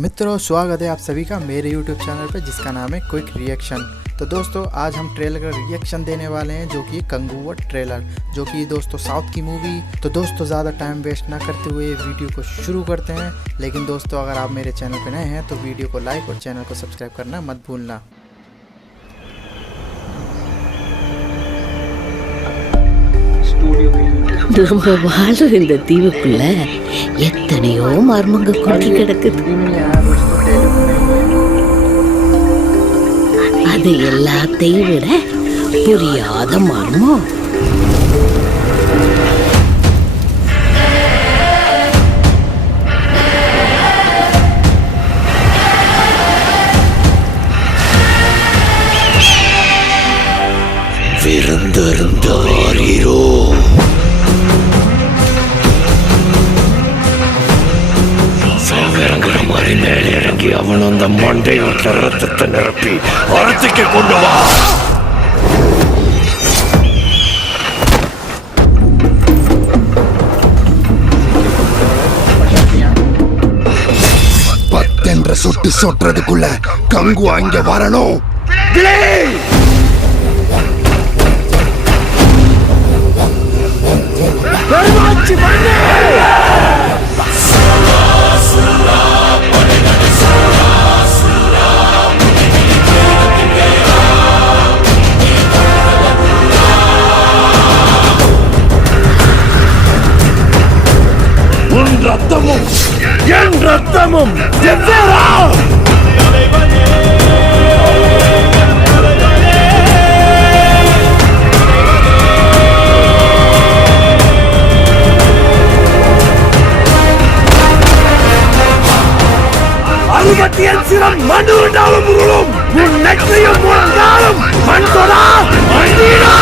मित्रों, स्वागत है आप सभी का मेरे YouTube चैनल पे जिसका नाम है क्विक रिएक्शन। तो दोस्तों आज हम ट्रेलर का रिएक्शन देने वाले हैं जो कि कंगुआ ट्रेलर, जो कि दोस्तों साउथ की मूवी। तो दोस्तों ज़्यादा टाइम वेस्ट ना करते हुए वीडियो को शुरू करते हैं। लेकिन दोस्तों अगर आप मेरे चैनल पे नए हैं तो वीडियो को लाइक और चैनल को सब्सक्राइब करना मत भूलना। நம்ம வாழ்ற இந்த தீவுக்குள்ள எத்தனையோ மர்மங்க கொண்டு கிடக்குது. அது எல்லாத்தையும் விட புரியாத மர்மம் விருந்திருந்தாரோ. இறங்குற மாதிரி மேலே இறங்கி அவன் அந்த மண்டையோட்ட ரத்தத்தை நிரப்பி அறத்துக்கு கொண்டு வா. பத்தென்ற சொட்டு சொட்டுறதுக்குள்ள கங்குவா இங்க வரணும். உன் ரத்தமும் என் ரத்தமும் வெவ்வேறா? அறுபத்தியல் சிரம் மண் உண்டாலும் உருளும். உன் நெற்றியும் முழங்காலும் மண் தொடா மண்ணீரா.